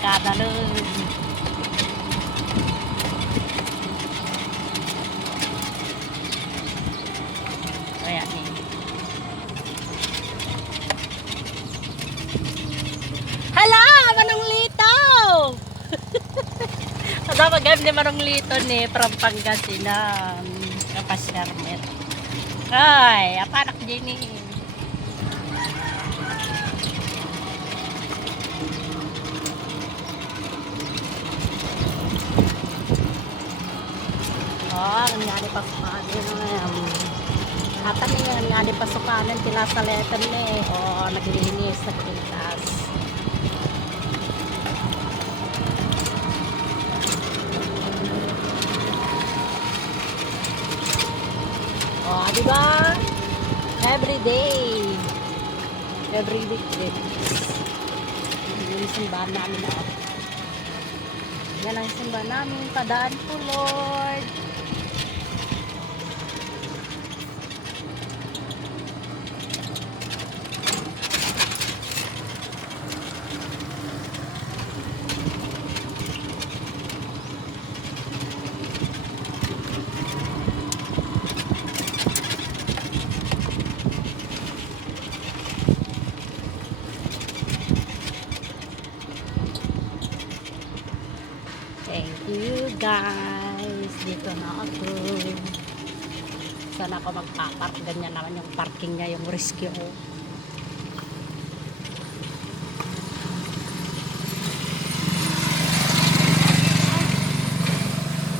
barkada nun. Kaya eh. Hala! Manong litaw! Kada magam ni Manong Lito ni from Pangasinan. Kapasyarmet. Ay, apanak Jenny. Oh, nangyari pa sa kanin. Ata niya nangyari pa sa kanin. Tinasaletan ni. Oh, naglinis, nagpintas. Oh, di ba? Every day. Every week. Yun yung simbahan namin ako. Yan ang simbahan namin. Padaan po, Lord. Thank you guys. Dito na ako. Sana ako magpapark. Ganyan naman yung parking niya, yung rescue.